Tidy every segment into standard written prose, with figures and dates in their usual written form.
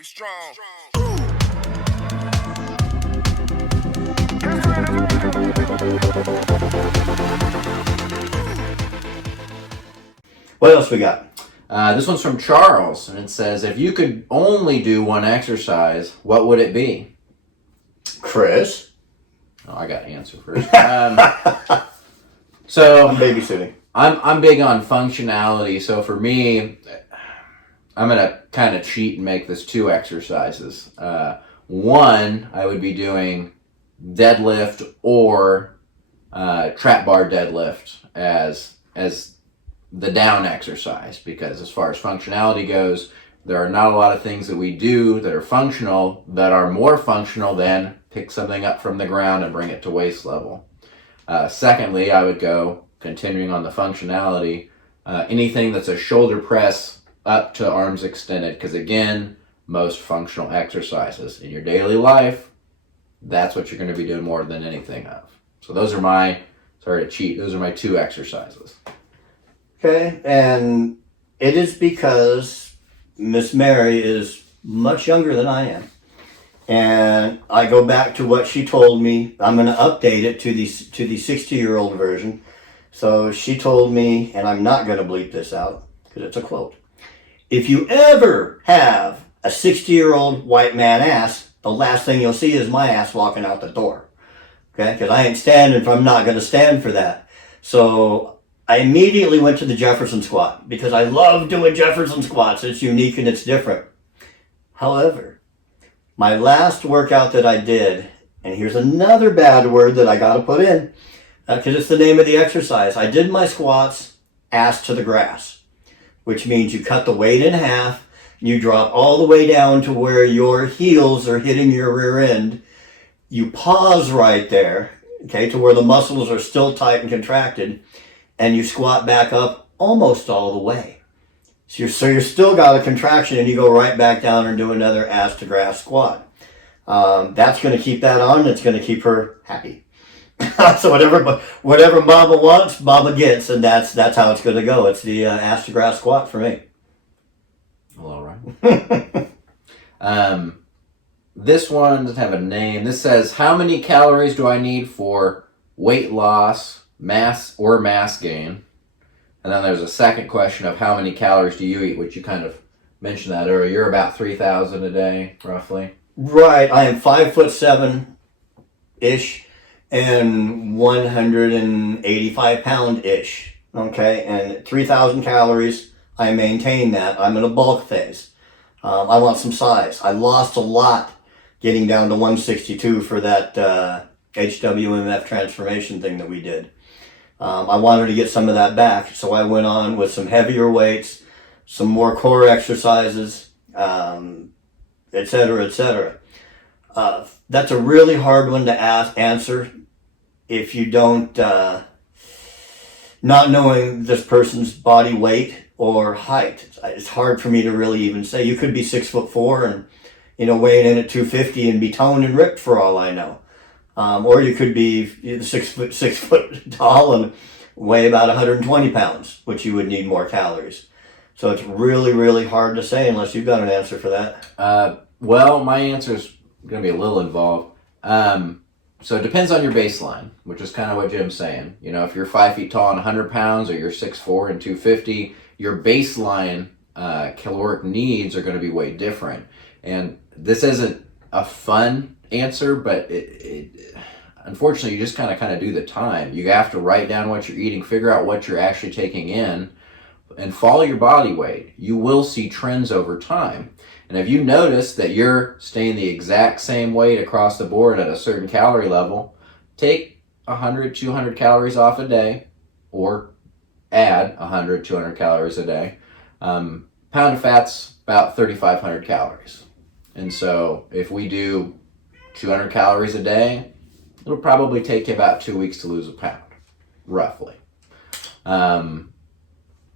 Be strong. What else we got? This one's from Charles, and it says, if you could only do one exercise, what would it be? Chris? Oh, I got to answer first. So I'm babysitting. I'm big on functionality, so for me, I'm going to kind of cheat and make this 2 exercises. One, I would be doing deadlift or trap bar deadlift as the down exercise, because as far as functionality goes, there are not a lot of things that we do that are functional that are more functional than pick something up from the ground and bring it to waist level. Secondly, I would go, continuing on the functionality, anything that's a shoulder press up to arms extended, because again, most functional exercises in your daily life, that's what you're going to be doing more than anything of. So those are my, sorry to cheat, those are my 2 exercises. Okay, and it is because Miss Mary is much younger than I am. And I go back to what she told me. I'm going to update it to the 60-year-old version. So she told me, and I'm not going to bleep this out because it's a quote. If you ever have a 60-year-old white man ass, the last thing you'll see is my ass walking out the door. Okay, because I ain't standing for, I'm not going to stand for that. So I immediately went to the Jefferson squat because I love doing Jefferson squats. It's unique and it's different. However, my last workout that I did, and here's another bad word that I got to put in because it's the name of the exercise. I did my squats ass to the grass, which means you cut the weight in half, and you drop all the way down to where your heels are hitting your rear end. You pause right there, okay, to where the muscles are still tight and contracted, and you squat back up almost all the way. So you're still got a contraction, and you go right back down and do another ass to grass squat. That's going to keep that on, and it's going to keep her happy. So whatever Mama wants, Mama gets, and that's how it's going to go. It's the ass to grass squat for me. Well, all right. This one doesn't have a name. This says, how many calories do I need for weight loss, mass gain? And then there's a second question of how many calories do you eat, which you kind of mentioned that earlier. You're about 3,000 a day, roughly. Right. I am 5'7"-ish and 185 pound-ish. Okay, and 3,000 calories. I maintain that. I'm in a bulk phase. I want some size. I lost a lot getting down to 162 for that HWMF transformation thing that we did. I wanted to get some of that back, so I went on with some heavier weights, some more core exercises, et cetera, et cetera. That's a really hard one to answer if you don't, not knowing this person's body weight or height. It's hard for me to really even say. You could be 6'4" and, weighing in at 250 and be toned and ripped for all I know. Or you could be 6 foot tall and weigh about 120 pounds, which you would need more calories. So it's really, really hard to say unless you've got an answer for that. Well, my answer is going to be a little involved. So it depends on your baseline, which is kind of what Jim's saying. If you're 5 feet tall and 100 pounds, or you're 6'4" and 250, your baseline caloric needs are going to be way different. And this isn't a fun answer, but it unfortunately, you just kind of do the time. You have to write down what you're eating, figure out what you're actually taking in, and follow your body weight. You will see trends over time. And if you notice that you're staying the exact same weight across the board at a certain calorie level, take 100, 200 calories off a day, or add 100, 200 calories a day. Pound of fat's about 3,500 calories. And so if we do 200 calories a day, it'll probably take you about 2 weeks to lose a pound, roughly.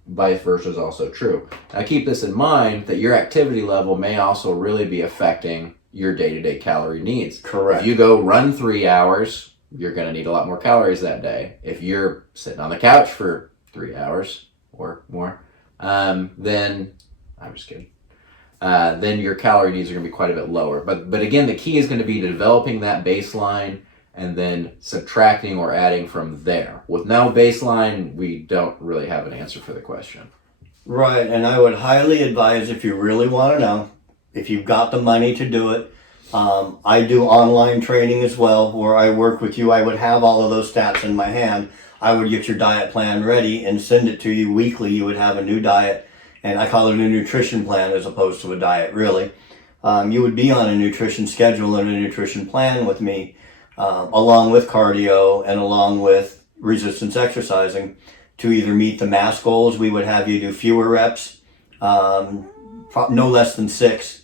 Vice versa is also true. Now keep this in mind that your activity level may also really be affecting your day-to-day calorie needs. Correct. If you go run 3 hours, you're going to need a lot more calories that day. If you're sitting on the couch for 3 hours or more, then I'm just kidding. then your calorie needs are going to be quite a bit lower. But again, the key is going to be developing that baseline and then subtracting or adding from there. With no baseline, we don't really have an answer for the question. Right, and I would highly advise, if you really want to know, if you've got the money to do it. I do online training as well, where I work with you. I would have all of those stats in my hand. I would get your diet plan ready and send it to you weekly. You would have a new diet, and I call it a nutrition plan as opposed to a diet, really. You would be on a nutrition schedule and a nutrition plan with me, along with cardio and along with resistance exercising, to either meet the mass goals. We would have you do fewer reps, no less than 6.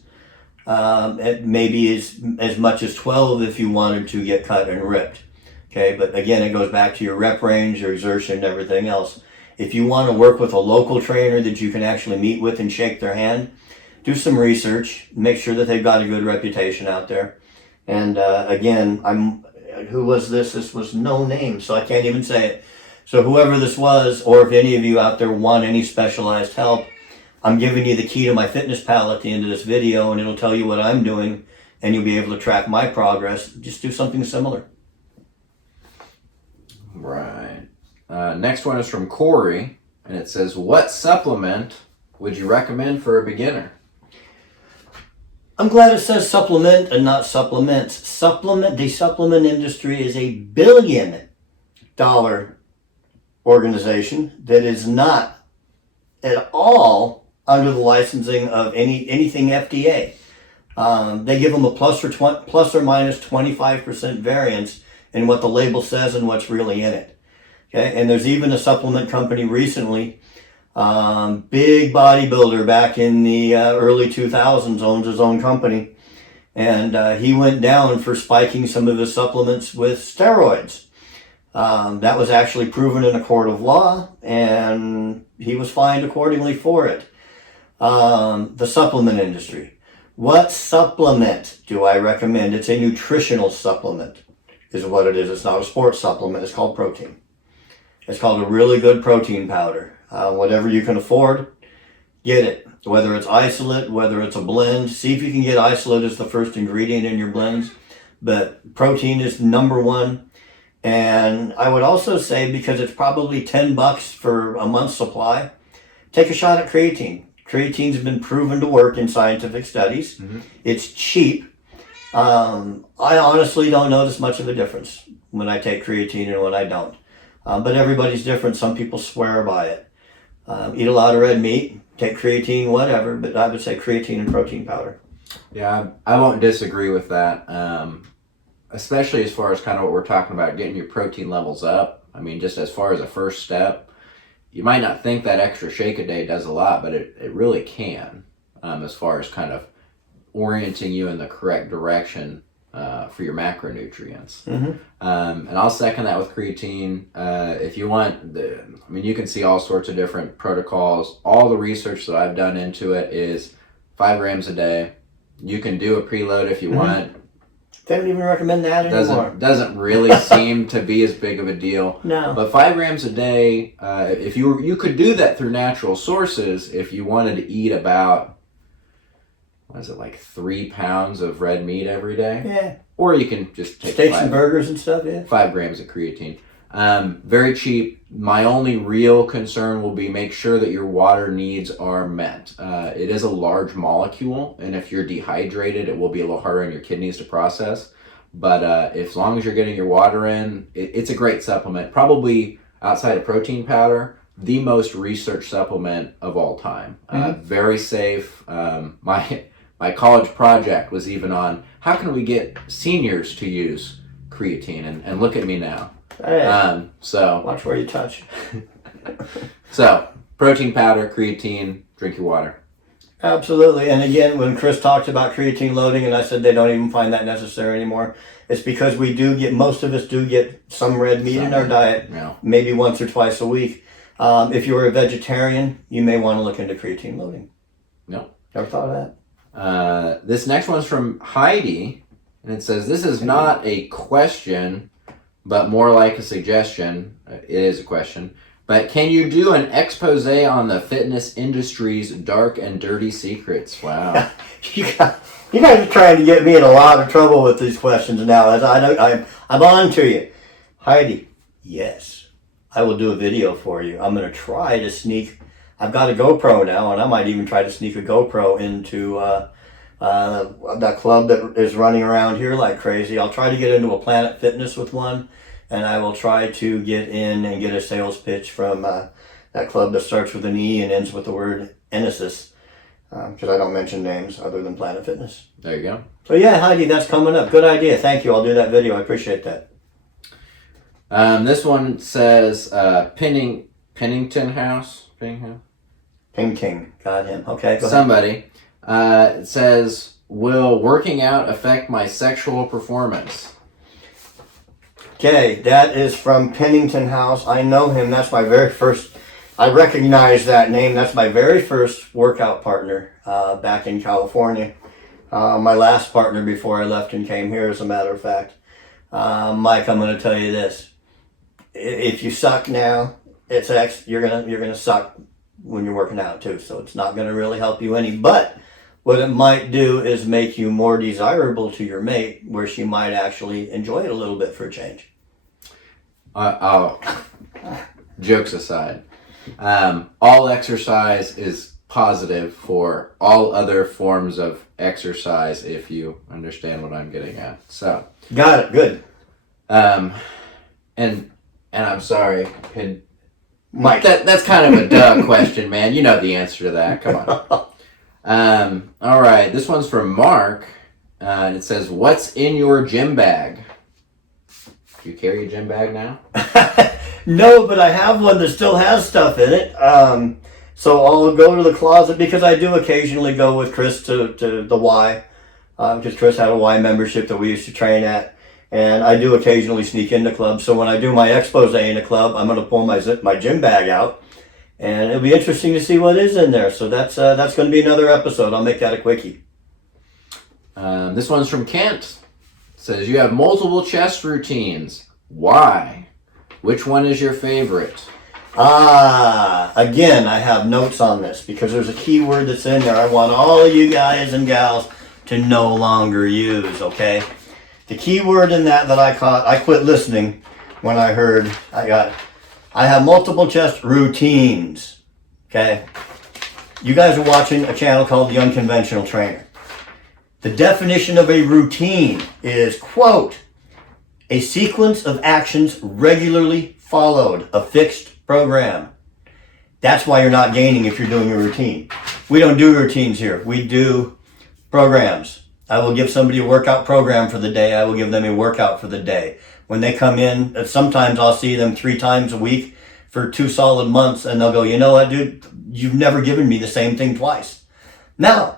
Maybe as much as 12 if you wanted to get cut and ripped. Okay, but again, it goes back to your rep range, your exertion, and everything else. If you want to work with a local trainer that you can actually meet with and shake their hand, do some research, make sure that they've got a good reputation out there. And again, who was this? This was no name, so I can't even say it. So whoever this was, or if any of you out there want any specialized help, I'm giving you the key to my fitness pal at the end of this video, and it'll tell you what I'm doing, and you'll be able to track my progress. Just do something similar. Right. Next one is from Corey, and it says, what supplement would you recommend for a beginner? I'm glad it says supplement and not supplements. The supplement industry is $1 billion organization that is not at all under the licensing of anything FDA. They give them a plus or minus 25% variance in what the label says and what's really in it. Okay, and there's even a supplement company recently, big bodybuilder back in the early 2000s, owns his own company, and he went down for spiking some of his supplements with steroids. That was actually proven in a court of law, and he was fined accordingly for it. The supplement industry. What supplement do I recommend? It's a nutritional supplement, is what it is. It's not a sports supplement. It's called protein. It's called a really good protein powder. Whatever you can afford, get it. Whether it's isolate, whether it's a blend. See if you can get isolate as the first ingredient in your blends. But protein is number one. And I would also say, because it's probably $10 for a month's supply, take a shot at creatine. Creatine's been proven to work in scientific studies. Mm-hmm. It's cheap. I honestly don't notice much of a difference when I take creatine and when I don't. But everybody's different. Some people swear by it. Eat a lot of red meat, take creatine, whatever, but I would say creatine and protein powder. Yeah, I won't disagree with that. Especially as far as kind of what we're talking about, getting your protein levels up. I mean, just as far as a first step, you might not think that extra shake a day does a lot, but it really can, as far as kind of orienting you in the correct direction for your macronutrients. Mm-hmm. And I'll second that with creatine. If you want, you can see all sorts of different protocols. All the research that I've done into it is 5 grams a day. You can do a preload if you mm-hmm. want. They don't even recommend that anymore. Doesn't really seem to be as big of a deal. No. But 5 grams a day, if you could do that through natural sources if you wanted to eat about, 3 pounds of red meat every day? Yeah. Or you can just take steaks and burgers and stuff, yeah. 5 grams of creatine. Very cheap. My only real concern will be make sure that your water needs are met. It is a large molecule, and if you're dehydrated, it will be a little harder on your kidneys to process. But as long as you're getting your water in, it's a great supplement. Probably outside of protein powder, the most researched supplement of all time. Mm-hmm. Very safe. My college project was even on how can we get seniors to use creatine, and look at me now. Hey, so watch where you touch. So protein powder, creatine, drink your water. Absolutely. And again, when Chris talked about creatine loading and I said they don't even find that necessary anymore, it's because most of us do get some red meat in our diet, yeah. Maybe once or twice a week. If you're a vegetarian, you may want to look into creatine loading. No. Never thought of that. This next one's from Heidi, and it says, this is not a question, but more like a suggestion. It is a question. But can you do an expose on the fitness industry's dark and dirty secrets? Wow. You guys are trying to get me in a lot of trouble with these questions now. As I'm on to you. Heidi, yes, I will do a video for you. I'm going to try to sneak. I've got a GoPro now, and I might even try to sneak a GoPro into that club that is running around here like crazy. I'll try to get into a Planet Fitness with one, and I will try to get in and get a sales pitch from that club that starts with an E and ends with the word Enesis, because I don't mention names other than Planet Fitness. There you go. So yeah, Heidi, that's coming up. Good idea. Thank you. I'll do that video. I appreciate that. This one says Pennington House. Ping King. Got him. Okay, go ahead. Somebody. It says, will working out affect my sexual performance? Okay, that is from Pennington House. I know him. That's my very first. I recognize that name. That's my very first workout partner back in California. My last partner before I left and came here, as a matter of fact. Mike, I'm going to tell you this. If you suck now, you're gonna suck when you're working out too. So it's not going to really help you any. But what it might do is make you more desirable to your mate, where she might actually enjoy it a little bit for a change. Jokes aside, all exercise is positive for all other forms of exercise, if you understand what I'm getting at. So got it. Good. And I'm sorry, Mike. That's kind of a duh question, man. You know the answer to that. Come on. All right. This one's from Mark, and it says, "What's in your gym bag?" Do you carry a gym bag now? No, but I have one that still has stuff in it. So I'll go to the closet, because I do occasionally go with Chris to the Y, because Chris had a Y membership that we used to train at. And I do occasionally sneak into clubs. So when I do my expose in a club, I'm going to pull my gym bag out. And it'll be interesting to see what is in there. So that's going to be another episode. I'll make that a quickie. This one's from Kent. It says, you have multiple chest routines. Why? Which one is your favorite? Again, I have notes on this, because there's a key word that's in there I want all of you guys and gals to no longer use, okay? The key word in that I caught, I quit listening when I heard, I have multiple chest routines, okay? You guys are watching a channel called The Unconventional Trainer. The definition of a routine is, quote, a sequence of actions regularly followed, a fixed program. That's why you're not gaining if you're doing a routine. We don't do routines here. We do programs. I will give somebody a workout program for the day. I will give them a workout for the day. When they come in, sometimes I'll see them 3 times a week for 2 solid months, and they'll go, you know what, dude, you've never given me the same thing twice. Now,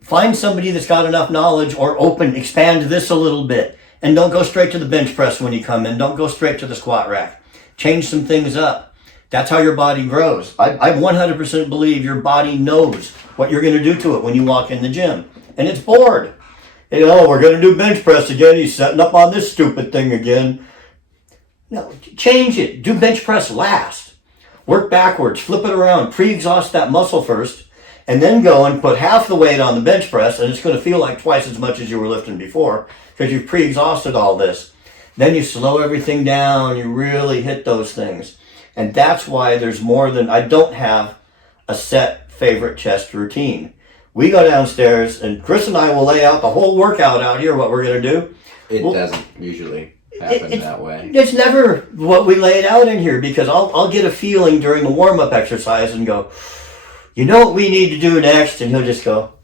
find somebody that's got enough knowledge, or expand this a little bit. And don't go straight to the bench press when you come in. Don't go straight to the squat rack. Change some things up. That's how your body grows. I 100% believe your body knows what you're going to do to it when you walk in the gym. And it's bored. We're going to do bench press again. He's setting up on this stupid thing again. No, change it. Do bench press last. Work backwards. Flip it around. Pre-exhaust that muscle first. And then go and put half the weight on the bench press. And it's going to feel like twice as much as you were lifting before, because you've pre-exhausted all this. Then you slow everything down. You really hit those things. And that's why there's more than... I don't have a set favorite chest routine. We go downstairs, and Chris and I will lay out the whole workout out here, what we're going to do. It doesn't usually happen that way. It's never what we laid out in here, because I'll get a feeling during the warm-up exercise and go, you know what we need to do next? And he'll just go,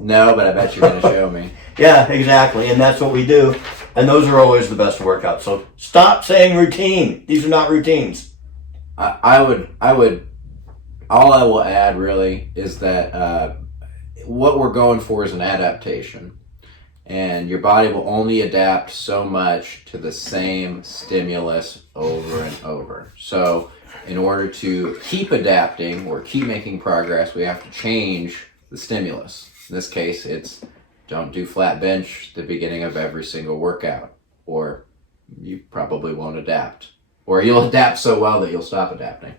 no, but I bet you're going to show me. Yeah, exactly. And that's what we do. And those are always the best workouts. So stop saying routine. These are not routines. I would, all I will add really is that what we're going for is an adaptation. And your body will only adapt so much to the same stimulus over and over. So in order to keep adapting or keep making progress, we have to change the stimulus. In this case, it's don't do flat bench at the beginning of every single workout, or you probably won't adapt. or you'll adapt so well that you'll stop adapting.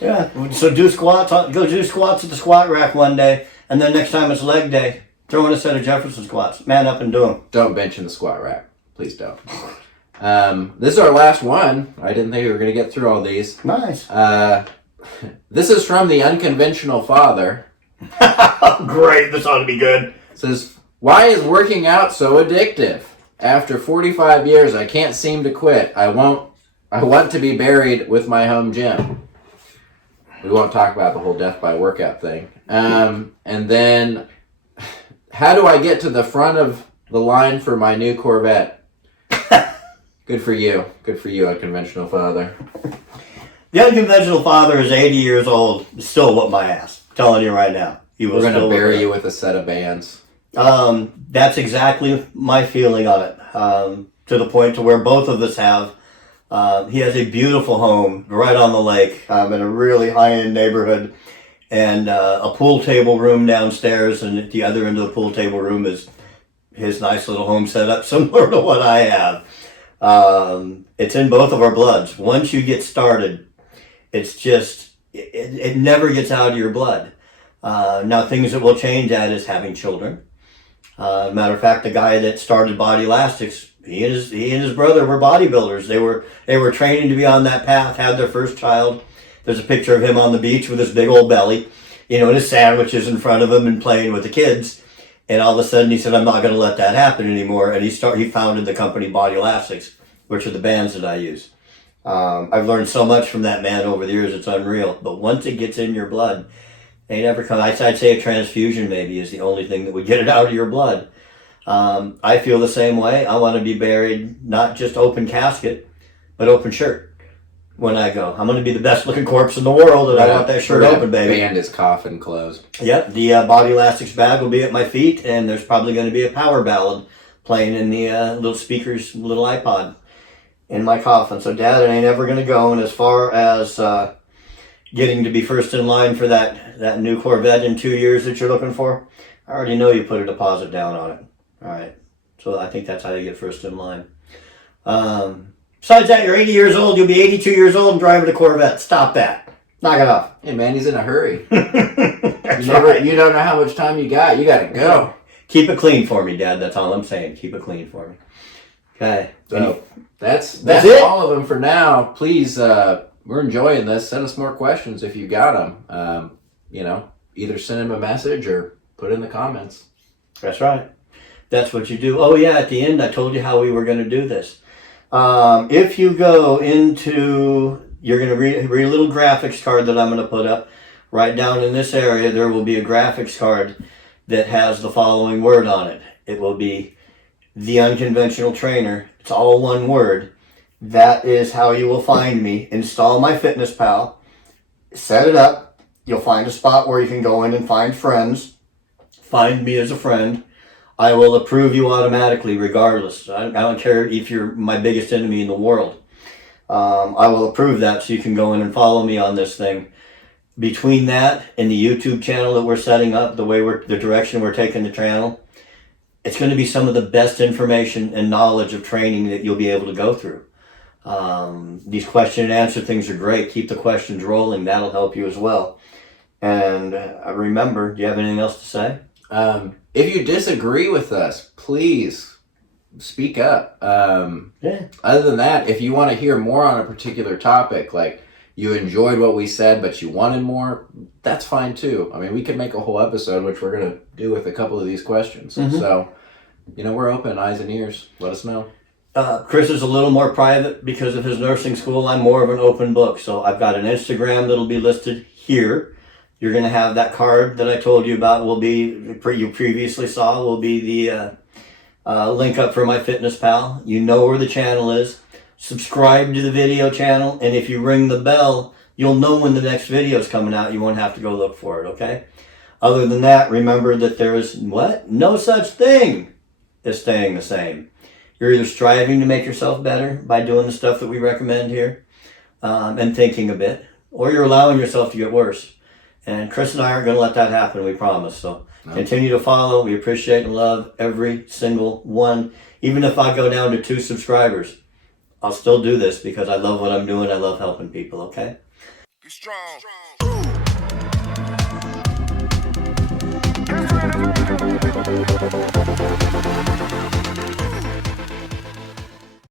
Yeah. So do squats. Go do squats at the squat rack one day, and then next time it's leg day, throw in a set of Jefferson squats. Man up and do them. Don't bench in the squat rack. Please don't. This is our last one. I didn't think we were going to get through all these. Nice. This is from the Unconventional Father. Great. This ought to be good. It says, why is working out so addictive? After 45 years, I can't seem to quit. I want to be buried with my home gym. We won't talk about the whole death by workout thing. And then, how do I get to the front of the line for my new Corvette? Good for you. Good for you, Unconventional Father. The Unconventional Father is 80 years old. Still whoop my ass. I'm telling you right now. We're going to bury you with a set of bands. That's exactly my feeling on it. To the point to where both of us have. He has a beautiful home right on the lake in a really high-end neighborhood, and a pool table room downstairs, and at the other end of the pool table room is his nice little home setup, similar to what I have. It's in both of our bloods. Once you get started, it's just, it never gets out of your blood. Now, things that will change that is having children. Matter of fact, the guy that started Body Elastics, he and his brother were bodybuilders. They were training to be on that path, had their first child. There's a picture of him on the beach with his big old belly, and his sandwiches in front of him and playing with the kids. And all of a sudden he said, I'm not going to let that happen anymore. And he founded the company Body Elastics, which are the bands that I use. I've learned so much from that man over the years, it's unreal. But once it gets in your blood, they never come. I'd say a transfusion maybe is the only thing that would get it out of your blood. I feel the same way. I want to be buried, not just open casket, but open shirt when I go. I'm going to be the best looking corpse in the world, and I want that shirt open, baby. Band is coffin closed. Yep, the Body Elastics bag will be at my feet, and there's probably going to be a power ballad playing in the little speakers, little iPod in my coffin. So, Dad, it ain't ever going to go. And as far as getting to be first in line for that new Corvette in 2 years that you're looking for, I already know you put a deposit down on it. All right. So I think that's how you get first in line. Besides that, you're 80 years old. You'll be 82 years old and driving a Corvette. Stop that. Knock it off. Hey, man, he's in a hurry. That's right. You don't know how much time you got. You got to go. Keep it clean for me, Dad. That's all I'm saying. Keep it clean for me. Okay. So that's it? all of them for now. Please, we're enjoying this. Send us more questions if you got them. Either send him a message or put it in the comments. That's right. That's what you do. Oh, yeah, at the end, I told you how we were going to do this. If you go into, you're going to read a little graphics card that I'm going to put up. Right down in this area, there will be a graphics card that has the following word on it. It will be The Unconventional Trainer. It's all one word. That is how you will find me. Install my Fitness Pal. Set it up. You'll find a spot where you can go in and find friends. Find me as a friend. I will approve you automatically regardless. I don't care if you're my biggest enemy in the world. I will approve that so you can go in and follow me on this thing. Between that and the YouTube channel that we're setting up, the direction we're taking the channel, it's going to be some of the best information and knowledge of training that you'll be able to go through. These question and answer things are great. Keep the questions rolling. That'll help you as well. And remember, do you have anything else to say? If you disagree with us, please speak up. Other than that, if you want to hear more on a particular topic, like you enjoyed what we said, but you wanted more, that's fine too. I mean, we could make a whole episode, which we're going to do with a couple of these questions. Mm-hmm. So, we're open, eyes and ears. Let us know. Chris is a little more private because of his nursing school. I'm more of an open book. So I've got an Instagram that'll be listed here. You're going to have that card that I told you about you previously saw will be the link up for my Fitness Pal. You know where the channel is. Subscribe to the video channel, and if you ring the bell, you'll know when the next video is coming out. You won't have to go look for it, okay? Other than that, remember that there is what? No such thing as staying the same. You're either striving to make yourself better by doing the stuff that we recommend here and thinking a bit, or you're allowing yourself to get worse. And Chris and I aren't going to let that happen, we promise. So Continue to follow. We appreciate and love every single one. Even if I go down to 2 subscribers, I'll still do this because I love what I'm doing. I love helping people, okay? Be strong.